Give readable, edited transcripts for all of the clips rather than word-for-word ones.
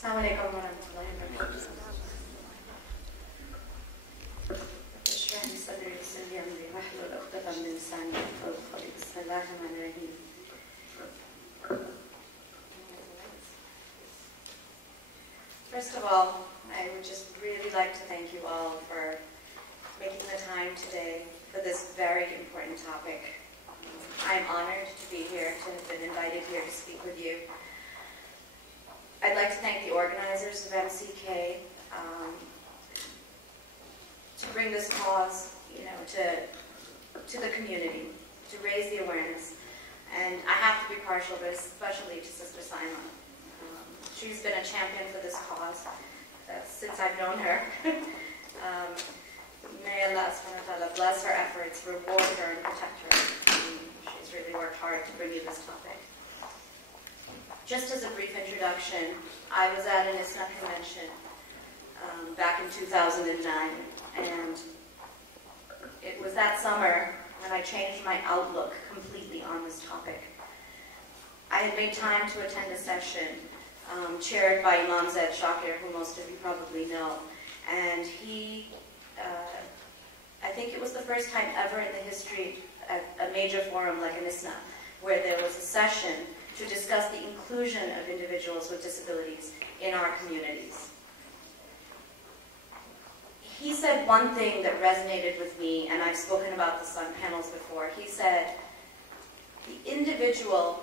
Assalamualaikum warahmatullahi wabarakatuh. اشرح لي صدري ويسر لي امري واحلل عقدة من لساني يفقهوا قولي. بسم الله الرحمن الرحيم. First of all, I would just really like to thank you all for making the time today for this very important topic. I'm honored to be here, to have been invited here to speak with you. I'd like to thank the organizers of MCK to bring this cause, to the community, to raise the awareness. And I have to be partial, but especially to Sister Zaynab. She's been a champion for this cause since I've known her. May Allah subhanahu wa ta'ala bless her efforts, reward her, and protect her. She's really worked hard to bring you this topic. Just as a brief introduction, I was at an ISNA convention back in 2009, and it was that summer when I changed my outlook completely on this topic. I had made time to attend a session chaired by Imam Zayd Shakir, who most of you probably know, and he, I think it was the first time ever in the history of a major forum like an ISNA where there was a session to discuss the inclusion of individuals with disabilities in our communities. He said one thing that resonated with me, and I've spoken about this on panels before. He said, the individual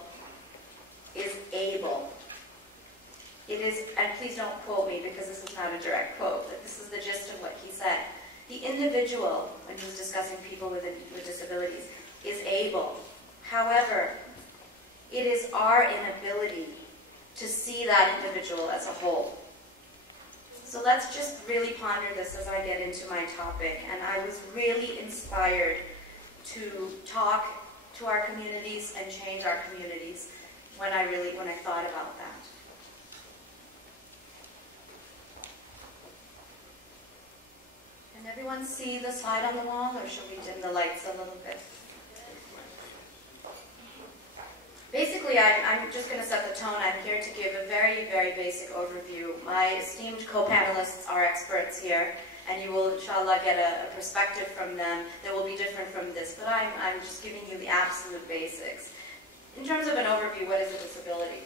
is able. It is, and please don't quote me because this is not a direct quote, but this is the gist of what he said. The individual, when he was discussing people with disabilities, is able. However, it is our inability to see that individual as a whole. So let's just really ponder this as I get into my topic. And I was really inspired to talk to our communities and change our communities when I thought about that. Can everyone see the slide on the wall, or should we dim the lights a little bit? Basically, I'm just going to set the tone. I'm here to give a very, very basic overview. My esteemed co-panelists are experts here, and you will, inshallah, get a perspective from them that will be different from this. But I'm just giving you the absolute basics. In terms of an overview, what is a disability?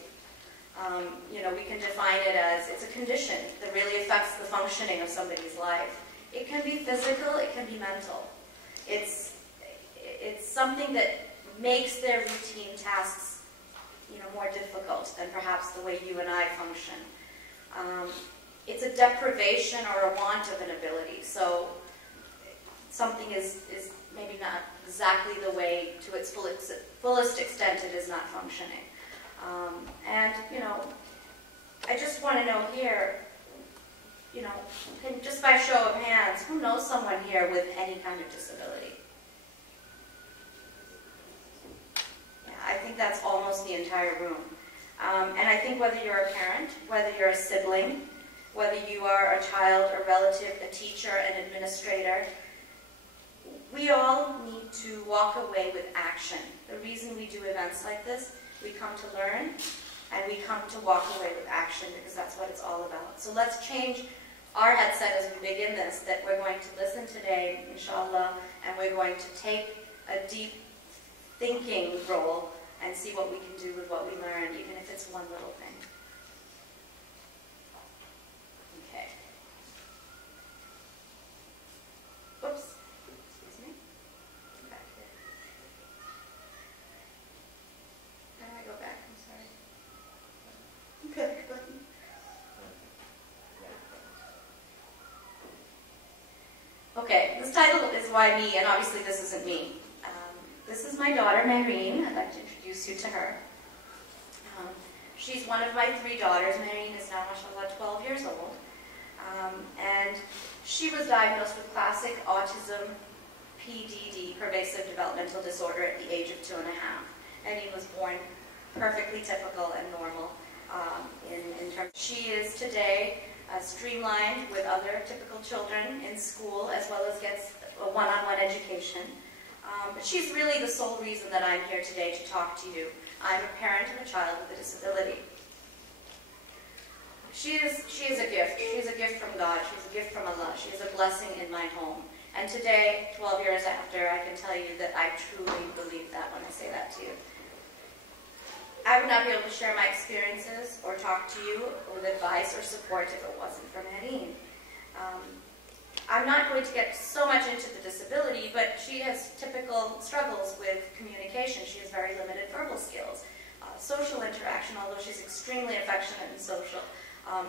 We can define it as it's a condition that really affects the functioning of somebody's life. It can be physical, it can be mental. It's something that makes their routine tasks more difficult than perhaps the way you and I function. It's a deprivation or a want of an ability. So something is maybe not exactly the way to its fullest extent it is not functioning. And I just want to know here, just by show of hands, who knows someone here with any kind of disability? I think that's almost the entire room. And I think whether you're a parent, whether you're a sibling, whether you are a child, a relative, a teacher, an administrator, we all need to walk away with action. The reason we do events like this, we come to learn, and we come to walk away with action because that's what it's all about. So let's change our headset as we begin this, that we're going to listen today, inshallah, and we're going to take a deep thinking role and see what we can do with what we learned, even if it's one little thing. Okay. Oops. Excuse me. Back here. How do I go back? I'm sorry. Back button. Okay, this title is Why Me, and obviously this isn't me. This is my daughter, Maureen. I'd like to introduce you to her. She's one of my 3 daughters. Maureen is now, mashallah, 12 years old. And she was diagnosed with classic autism, PDD, pervasive developmental disorder, at the age of 2.5. Maureen was born perfectly typical and normal in terms. She is today streamlined with other typical children in school, as well as gets a one-on-one education. But she's really the sole reason that I'm here today to talk to you. I'm a parent of a child with a disability. She is a gift. She is a gift from God. She's a gift from Allah. She is a blessing in my home. And today, 12 years after, I can tell you that I truly believe that when I say that to you. I would not be able to share my experiences or talk to you with advice or support if it wasn't for Nadine. I'm not going to get so much into the disability, but she has typical struggles with communication. She has very limited verbal skills. Social interaction, although she's extremely affectionate and social.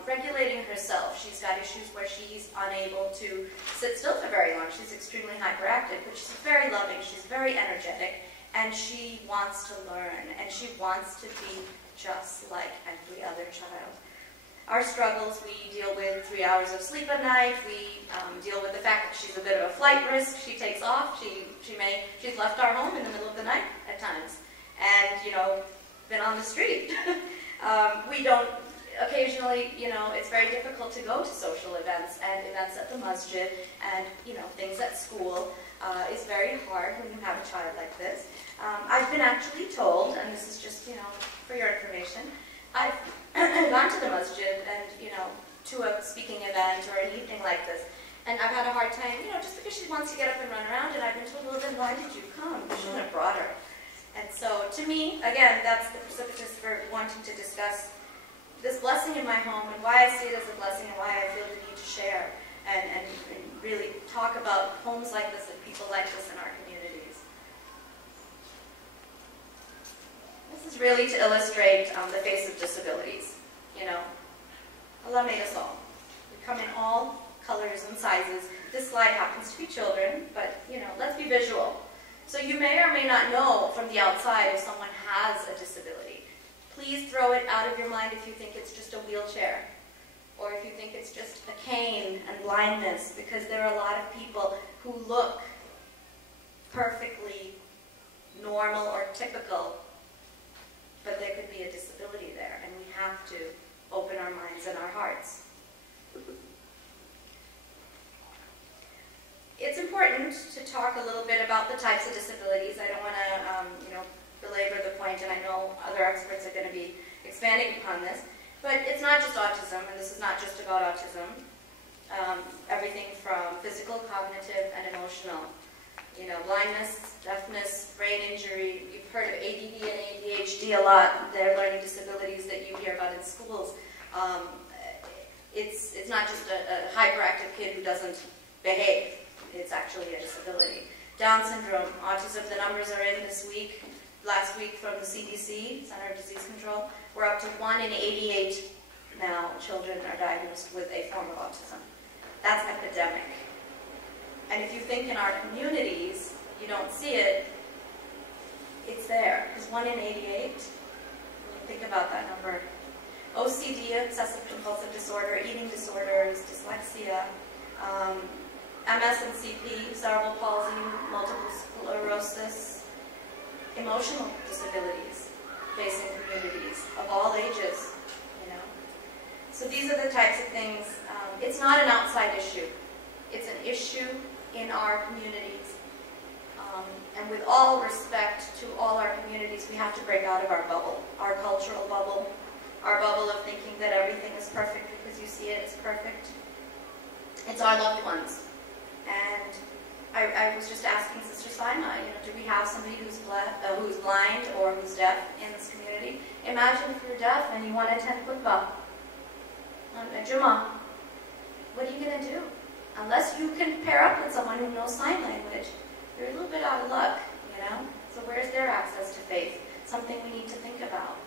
Regulating herself, she's got issues where she's unable to sit still for very long. She's extremely hyperactive, but she's very loving, she's very energetic, and she wants to learn, and she wants to be just like every other child. Our struggles, we deal with 3 hours of sleep a night. We deal with the fact that she's a bit of a flight risk. She takes off. She's left our home in the middle of the night at times, and been on the street. We don't. Occasionally, it's very difficult to go to social events and events at the masjid, and things at school is very hard when you have a child like this. I've been actually told, and this is just for your information, I've gone to the masjid and, to a speaking event or an evening like this, and I've had a hard time, just because she wants to get up and run around, and I've been told, well, then why did you come? You shouldn't have brought her. And so, to me, again, that's the precipitus for wanting to discuss this blessing in my home and why I see it as a blessing and why I feel the need to share and really talk about homes like this and people like this in our communities. This is really to illustrate the face of disabilities. Allah made us all. We come in all colors and sizes. This slide happens to be children, but let's be visual. So you may or may not know from the outside if someone has a disability. Please throw it out of your mind if you think it's just a wheelchair, or if you think it's just a cane and blindness, because there are a lot of people who look perfectly normal or typical, but there could be a disability there, and we have to open our minds and our hearts. It's important to talk a little bit about the types of disabilities. I don't want to, belabor the point, and I know other experts are going to be expanding upon this, but it's not just autism, and this is not just about autism. Everything from physical, cognitive, and emotional. Blindness, deafness, brain injury. You've heard of ADD and ADHD a lot. They're learning disabilities that you hear about in schools. It's not just a hyperactive kid who doesn't behave. It's actually a disability. Down syndrome, autism, the numbers are in this week. Last week from the CDC, Center of Disease Control, we're up to 1 in 88 now children are diagnosed with a form of autism. That's epidemic. And if you think in our communities, you don't see it, it's there. Because 1 in 88, think about that number. OCD, obsessive compulsive disorder, eating disorders, dyslexia, MS and CP, cerebral palsy, multiple sclerosis, emotional disabilities facing communities of all ages, So these are the types of things. It's not an outside issue. It's an issue in our communities. And with all respect to all our communities, we have to break out of our bubble, our cultural bubble, our bubble of thinking that everything is perfect because you see it as perfect. It's our loved ones. And I was just asking Sister Zaynab, do we have somebody who's blind or who's deaf in this community? Imagine if you're deaf and you want to attend khutbah on a Jummah. What are you going to do? Unless you can pair up with someone who knows sign language, you're a little bit out of luck, So where's their access to faith? Something we need to think about.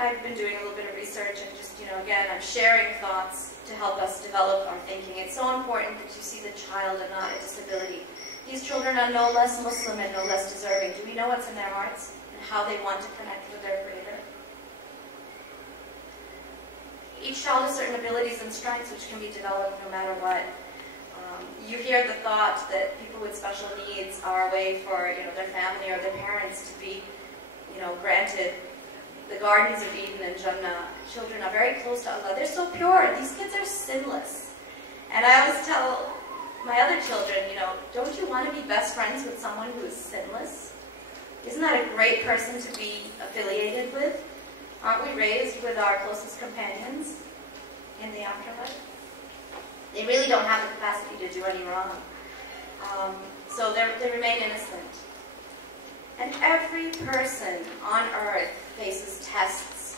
I've been doing a little bit of research and just, again, I'm sharing thoughts to help us develop our thinking. It's so important that you see the child and not a disability. These children are no less Muslim and no less deserving. Do we know what's in their hearts and how they want to connect with their Creator? Each child has certain abilities and strengths which can be developed no matter what. You hear the thought that people with special needs are a way for their family or their parents to be granted the gardens of Eden and Jannah. Children are very close to Allah. They're so pure. These kids are sinless. And I always tell my other children, don't you want to be best friends with someone who is sinless? Isn't that a great person to be affiliated with? Aren't we raised with our closest companions in the afterlife? They really don't have the capacity to do any wrong. So they remain innocent. And every person on earth faces tests.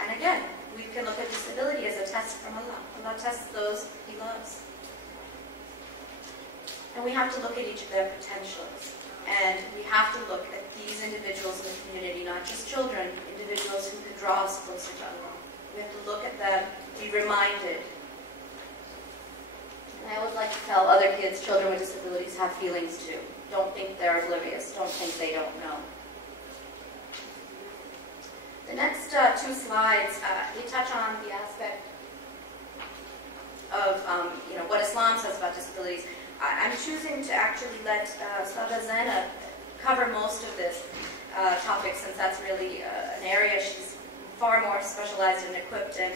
And again, we can look at disability as a test from Allah. Allah tests those He loves. And we have to look at each of their potentials. And we have to look at these individuals in the community, not just children, individuals who could draw us closer to Allah. We have to look at them, be reminded. And I would like to tell other kids, children with disabilities have feelings too. Don't think they're oblivious. Don't think they don't know. The next two slides, we touch on the aspect of what Islam says about disabilities. I'm choosing to actually let Zaynab cover most of this topic, since that's really an area she's far more specialized and equipped in.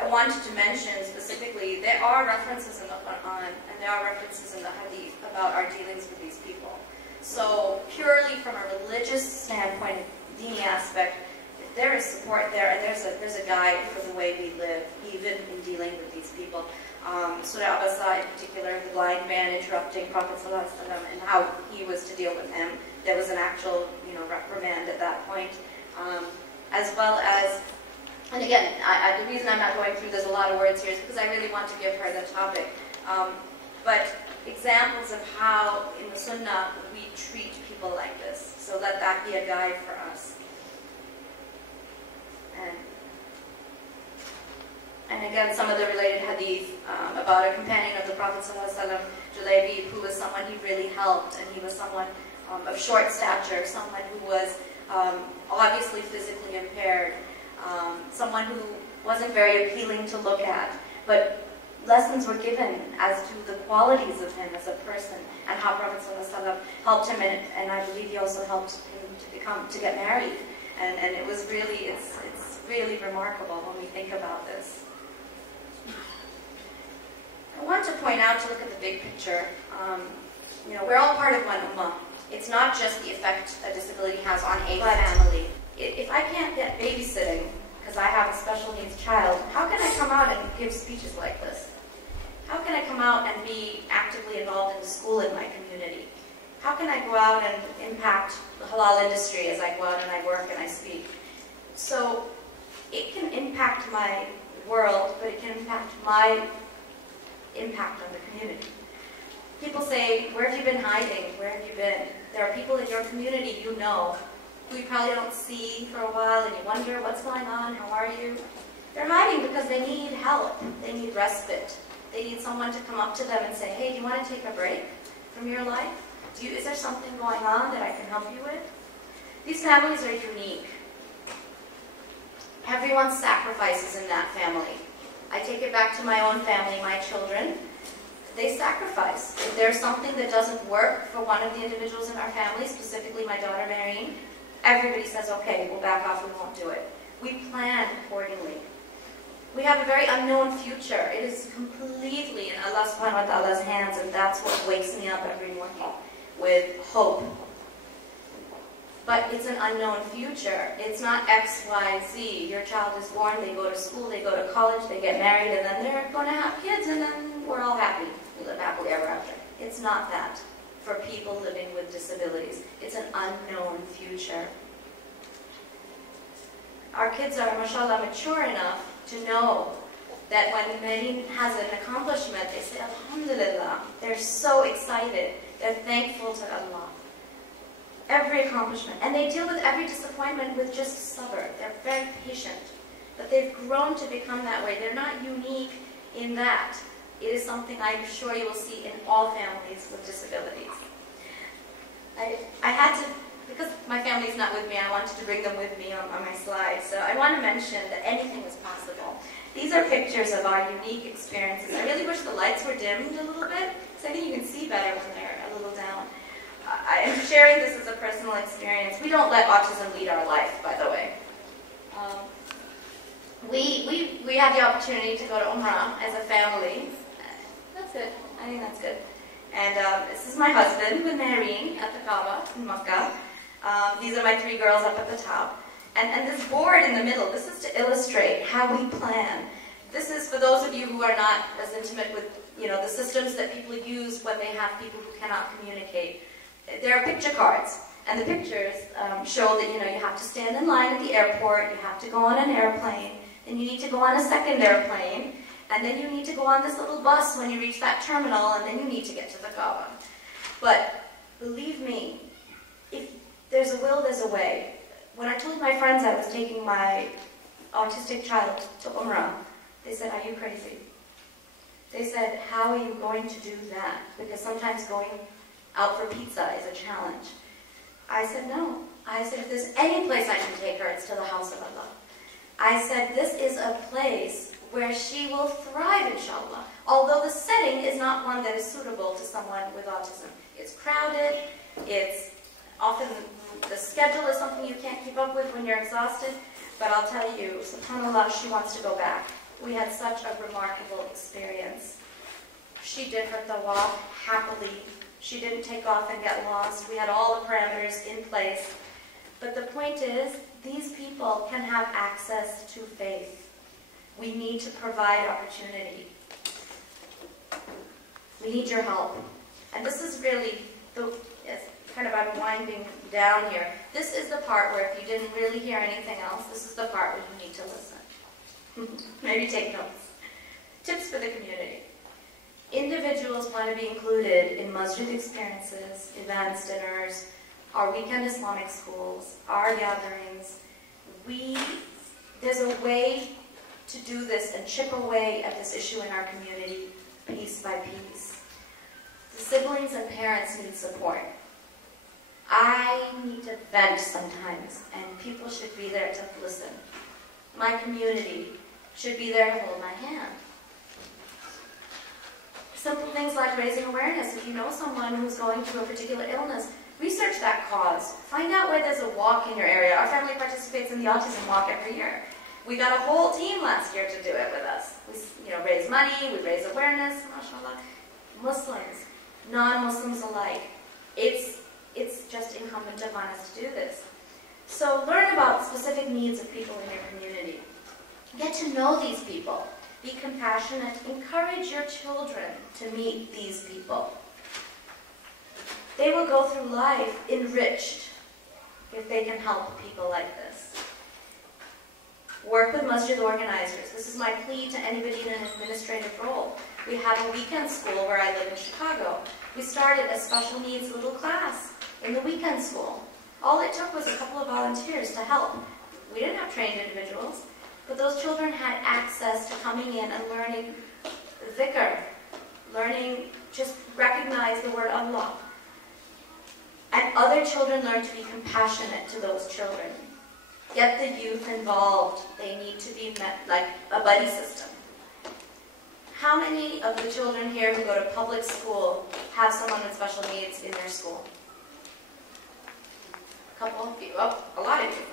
I wanted to mention specifically, there are references in the Quran and there are references in the Hadith about our dealings with these people. So purely from a religious standpoint, dini aspect, if there is support there, and there's a guide for the way we live, even in dealing with these people. Surah Abasa in particular, the blind man interrupting Prophet ﷺ and how he was to deal with him. There was an actual, reprimand at that point, as well as. And again, the reason I'm not going through, there's a lot of words here, is because I really want to give her the topic. But examples of how, in the Sunnah, we treat people like this. So let that be a guide for us. And again, some of the related hadith about a companion of the Prophet ﷺ, Julaybi, who was someone he really helped, and he was someone of short stature, someone who was obviously physically impaired, someone who wasn't very appealing to look at, but lessons were given as to the qualities of him as a person and how Prophet ﷺ helped him, and I believe he also helped him to get married. And it was really, it's really remarkable when we think about this. I want to point out, to look at the big picture, we're all part of one ummah. It's not just the effect a disability has on a family. If I can't get babysitting because I have a special needs child, how can I come out and give speeches like this? How can I come out and be actively involved in the school in my community? How can I go out and impact the halal industry as I go out and I work and I speak? So it can impact my world, but it can impact my impact on the community. People say, where have you been hiding? Where have you been? There are people in your community you know who you probably don't see for a while, and you wonder what's going on, how are you? They're hiding because they need help. They need respite. They need someone to come up to them and say, hey, do you want to take a break from your life? Is there something going on that I can help you with? These families are unique. Everyone sacrifices in that family. I take it back to my own family, my children. They sacrifice. If there's something that doesn't work for one of the individuals in our family, specifically my daughter Marianne, everybody says, okay, we'll back off, we won't do it. We plan accordingly. We have a very unknown future. It is completely in Allah subhanahu wa ta'ala's hands, and that's what wakes me up every morning with hope. But it's an unknown future. It's not X, Y, Z. Your child is born, they go to school, they go to college, they get married, and then they're going to have kids, and then we're all happy. We live happily ever after. It's not that for people living with disabilities. It's an unknown future. Our kids are, mashallah, mature enough to know that when Marine has an accomplishment, they say, Alhamdulillah. They're so excited. They're thankful to Allah. Every accomplishment. And they deal with every disappointment with just sabr. They're very patient. But they've grown to become that way. They're not unique in that. It is something I'm sure you will see in all families with disabilities. I had to, because my family's not with me, I wanted to bring them with me on my slides. So I want to mention that anything is possible. These are pictures of our unique experiences. I really wish the lights were dimmed a little bit, so I think you can see better when they're a little down. I'm sharing this as a personal experience. We don't let autism lead our life, by the way. We had the opportunity to go to Umrah as a family. That's it. I think that's good. And this is my husband with Marine at the Kaaba in Makkah. These are my 3 girls up at the top. And this board in the middle, this is to illustrate how we plan. This is for those of you who are not as intimate with the systems that people use when they have people who cannot communicate. There are picture cards, and the pictures show that you have to stand in line at the airport, you have to go on an airplane, then you need to go on a second airplane, and then you need to go on this little bus when you reach that terminal, and then you need to get to the Kaaba. But believe me, if there's a will, there's a way. When I told my friends I was taking my autistic child to Umrah, they said, "Are you crazy?" They said, "How are you going to do that? Because sometimes going out for pizza is a challenge." I said, "No." I said, "If there's any place I can take her, it's to the house of Allah." I said, "This is a place where she will thrive, inshallah. Although the setting is not one that is suitable to someone with autism. It's crowded, it's often the schedule is something you can't keep up with when you're exhausted, but I'll tell you, subhanAllah, she wants to go back." We had such a remarkable experience. She did her tawaf happily. She didn't take off and get lost. We had all the parameters in place. But the point is, these people can have access to faith. We need to provide opportunity. We need your help. And this is really, I'm winding down here. This is the part where if you didn't really hear anything else, this is the part where you need to listen. Maybe take notes. Tips for the community. Individuals want to be included in masjid experiences, events, dinners, our weekend Islamic schools, our gatherings. There's a way to do this and chip away at this issue in our community, piece by piece. The siblings and parents need support. I need to vent sometimes, and people should be there to listen. My community should be there to hold my hand. Simple things like raising awareness. If you know someone who's going through a particular illness, research that cause. Find out where there's a walk in your area. Our family participates in the autism walk every year. We got a whole team last year to do it with us. We raise money, we raise awareness, mashallah. Muslims, non-Muslims alike. It's just incumbent upon us to do this. So learn about specific needs of people in your community. Get to know these people. Be compassionate. Encourage your children to meet these people. They will go through life enriched if they can help people like this. Work with masjid organizers. This is my plea to anybody in an administrative role. We have a weekend school where I live in Chicago. We started a special needs little class in the weekend school. All it took was a couple of volunteers to help. We didn't have trained individuals, but those children had access to coming in and learning dhikr, learning just recognize the word Allah. And other children learn to be compassionate to those children. Get the youth involved. They need to be met like a buddy system. How many of the children here who go to public school have someone with special needs in their school? A couple of you. Oh, a lot of you.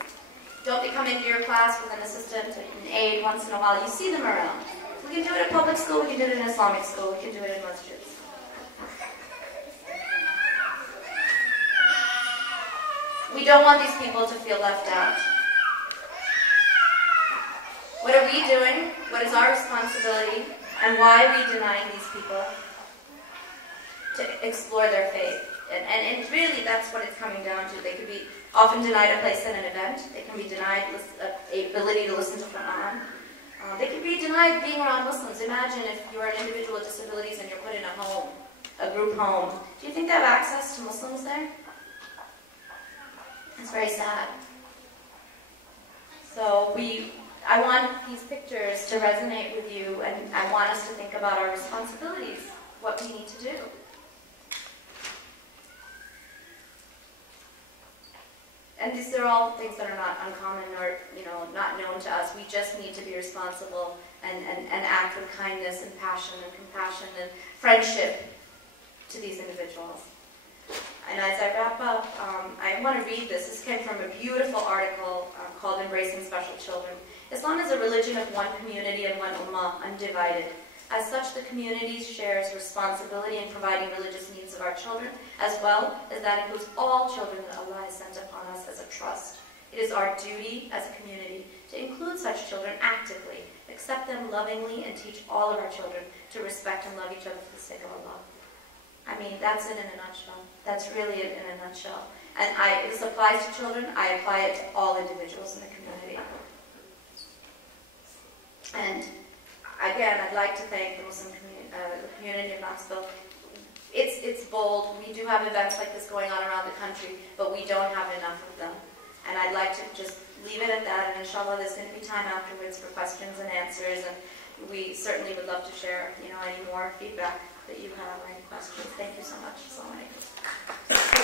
Don't they come into your class with an assistant, an aide once in a while? You see them around. We can do it at public school, we can do it in Islamic school, we can do it in masjids. We don't want these people to feel left out. What are we doing? What is our responsibility? And why are we denying these people to explore their faith? And really, that's what it's coming down to. They could be often denied a place at an event. They can be denied the ability to listen to Quran. They can be denied being around Muslims. Imagine if you're an individual with disabilities and you're put in a home, a group home. Do you think they have access to Muslims there? It's very sad. So I want these pictures to resonate with you, and I want us to think about our responsibilities, what we need to do. And these are all things that are not uncommon or, not known to us. We just need to be responsible and act with kindness and passion and compassion and friendship to these individuals. And as I wrap up, I want to read this. This came from a beautiful article called Embracing Special Children. Islam is a religion of one community and one ummah, undivided. As such, the community shares responsibility in providing religious needs of our children, as well as that includes all children that Allah has sent upon us as a trust. It is our duty as a community to include such children actively, accept them lovingly, and teach all of our children to respect and love each other for the sake of Allah. I mean, that's it in a nutshell. That's really it in a nutshell. And this applies to children. I apply it to all individuals in the community. And again, I'd like to thank the Muslim community of Knoxville. It's bold. We do have events like this going on around the country, but we don't have enough of them. And I'd like to just leave it at that, and inshallah there's going to be time afterwards for questions and answers, and we certainly would love to share, any more feedback that you have or any questions. Thank you so much. Assalamu alaikum.